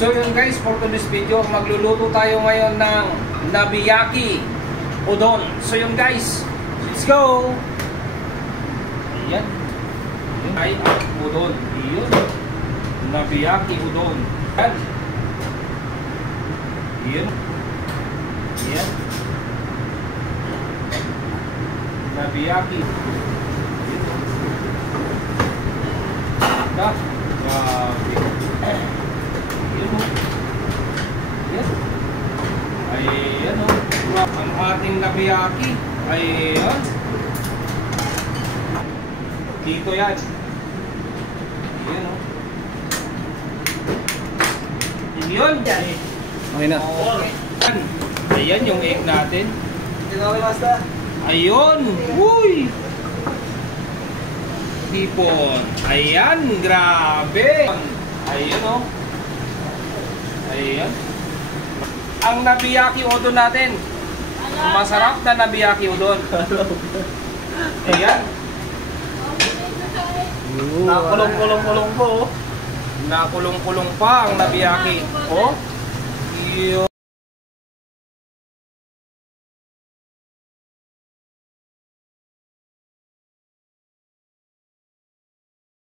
So yun guys, for today's video, magluluto tayo ngayon ng nabiyaki udon. So yun guys, let's go! Ayan. Ayan ay udon. Ayan. Nabiyaki udon. Ayan. Ayan. Ayan. Nabiyaki. Ayan. Grabe. Ayan o. Ang ating nabiyaki. Ayan. Dito yan. Ayan o. Yun. Okay na. Okay. Ayan yung egg natin. Okay, basta. Ayun. Uy. Hipon. Ayan. Grabe. Ayan o. Ayan. Ang nabiyaki udon natin. Masarap na nabiyaki udon. Ayan. Nakulong-kulong-kulong po. Nakulong-kulong pa ang nabiyaki. Oh. Iyo.